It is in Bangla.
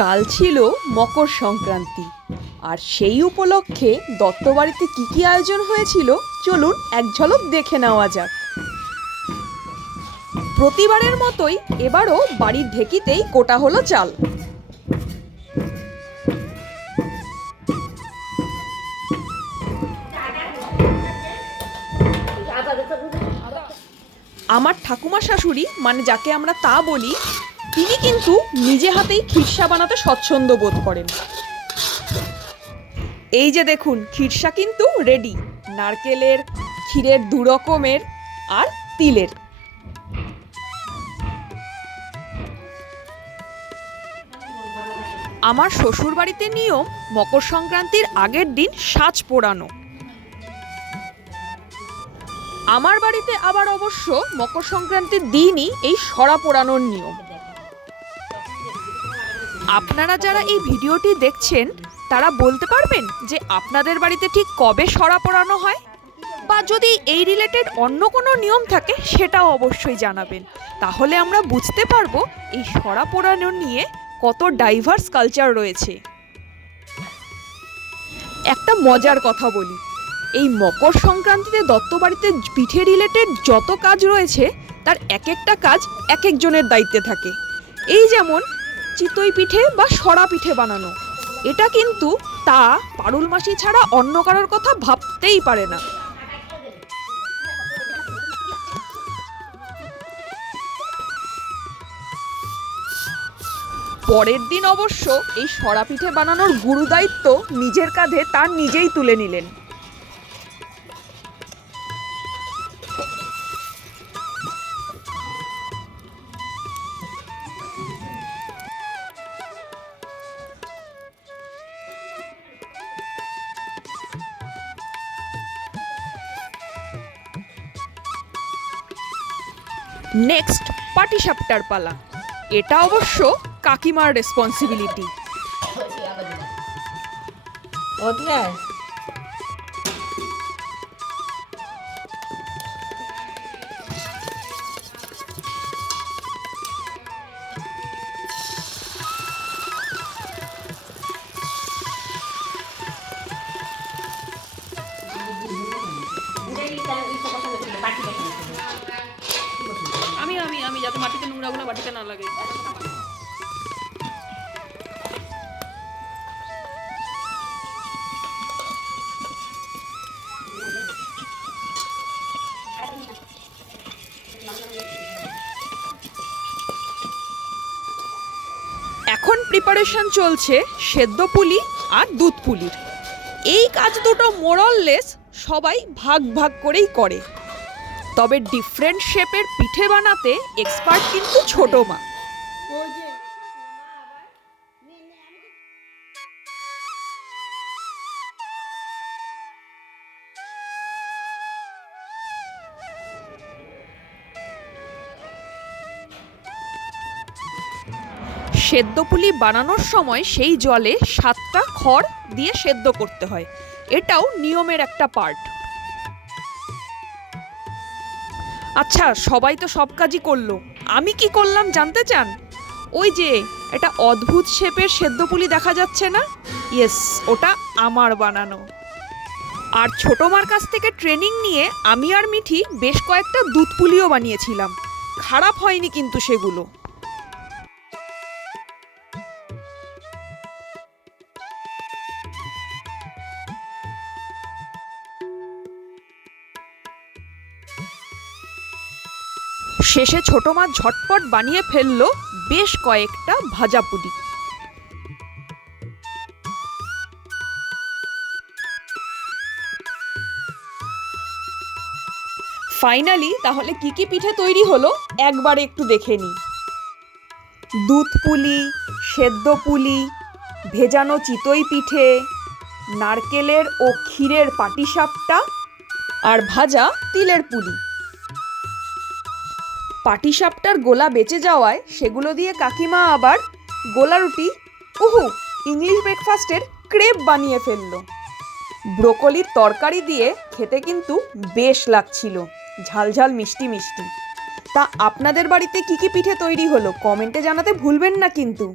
কাল ছিল মকর সংক্রান্তি। আর সেই উপলক্ষে দত্তবাড়িতে কি কি আয়োজন হয়েছিল, চলুন এক ঝলক দেখে নেওয়া যাক। প্রতিবারের মতোই এবারও বাড়ির ঢেকিতেই কোটা হলো চাল। আমার ঠাকুমা শাশুড়ি মানে যাকে আমরা তা বলি তিনি কিন্তু নিজে হাতেই খিরসা বানাতে স্বচ্ছন্দ বোধ করেন। এই যে দেখুন, খিরসা কিন্তু রেডি নারকেলের, ক্ষীরের দু রকমের আর তিলের। আমার শ্বশুর বাড়িতে নিয়ম, মকর সংক্রান্তির আগের দিন সাজ পোড়ানো। আমার বাড়িতে আবার অবশ্য মকর সংক্রান্তির দিনই এই সরা পোড়ানোর নিয়ম। আপনারা যারা এই ভিডিওটি দেখছেন, তারা বলতে পারবেন যে আপনাদের বাড়িতে ঠিক কবে সরা পোড়ানো হয়? বা যদি এই রিলেটেড অন্য কোনো নিয়ম থাকে, সেটাও অবশ্যই জানাবেন। তাহলে আমরা বুঝতে পারব এই সরা পোড়ানো নিয়ে কত ডাইভার্স কালচার রয়েছে। একটা মজার কথা বলি। এই মকর সংক্রান্তিতে দত্ত বাড়িতে পিঠে রিলেটেড যত কাজ রয়েছে, তার এক একটা কাজ এক একজনের দায়িত্বে থাকে। এই যেমন চিতই পিঠে বা সরা পিঠে বানানো। এটা কিন্তু তা পারুল মাসি ছাড়া অন্য কারোর কথা ভাবতেই পারে না। পরের দিন অবশ্য এই সরা পিঠে বানানোর গুরু দায়িত্ব নিজের কাঁধে তার নিজেই তুলে নিলেন। নেক্সট পাটিসাপটার পালা এটা অবশ্য কাকিমার রেসপন্সিবিলিটি ওদিকে আমি যাতে মাটিতে নোংরাগুলো বাটিতে না লাগে। এখন প্রিপারেশন চলছে সেদ্ধ পুলি আর দুধ পুলির। এই কাজ দুটো মোরললেস সবাই ভাগ ভাগ করেই করে। তবে ডিফারেন্ট শেপের পিঠে বানাতে এক্সপার্ট কিন্তু ছোট মা। সেদ্ধ পুলি বানানোর সময় সেই জলে সাতটা খড় দিয়ে সেদ্ধ করতে হয়। এটাও নিয়মের একটা পার্ট আচ্ছা সবাই তো সব কাজই করল। আমি কি করলাম জানতে চান? ওই যে এটা অদ্ভুত শেপের সেদ্ধ পুলি দেখা যাচ্ছে না? ইয়েস, ওটা আমার বানানো। আর ছোট মার কাছ থেকে ট্রেনিং নিয়ে আমি আর মিঠি বেশ কয়েকটা দুধ পুলিও বানিয়েছিলাম। খারাপ হয়নি কিন্তু সেগুলো। শেষে ছোট মা ঝটপট বানিয়ে ফেলল বেশ কয়েকটা ভাজা পুলি। ফাইনালি তাহলে কি কি পিঠে তৈরি হলো? একবার একটু দেখে নিই দুধ পুলি, সেদ্ধ পুলি, ভেজানো চিতই পিঠে, নারকেলের ও ক্ষীরের পাটিসাপটা আর ভাজা তিলের পুলি। পাটিসাপটার গোলা বেঁচে যাওয়ায় সেগুলো দিয়ে কাকিমা আবার গোলা রুটি, উহু, ইংলিশ ব্রেকফাস্টের ক্রেপ বানিয়ে ফেলল। ব্রোকলির তরকারি দিয়ে খেতে কিন্তু বেশ লাগছিল ঝালঝাল মিষ্টি মিষ্টি। তা আপনাদের বাড়িতে কি কি পিঠে তৈরি হলো? কমেন্টে জানাতে ভুলবেন না কিন্তু।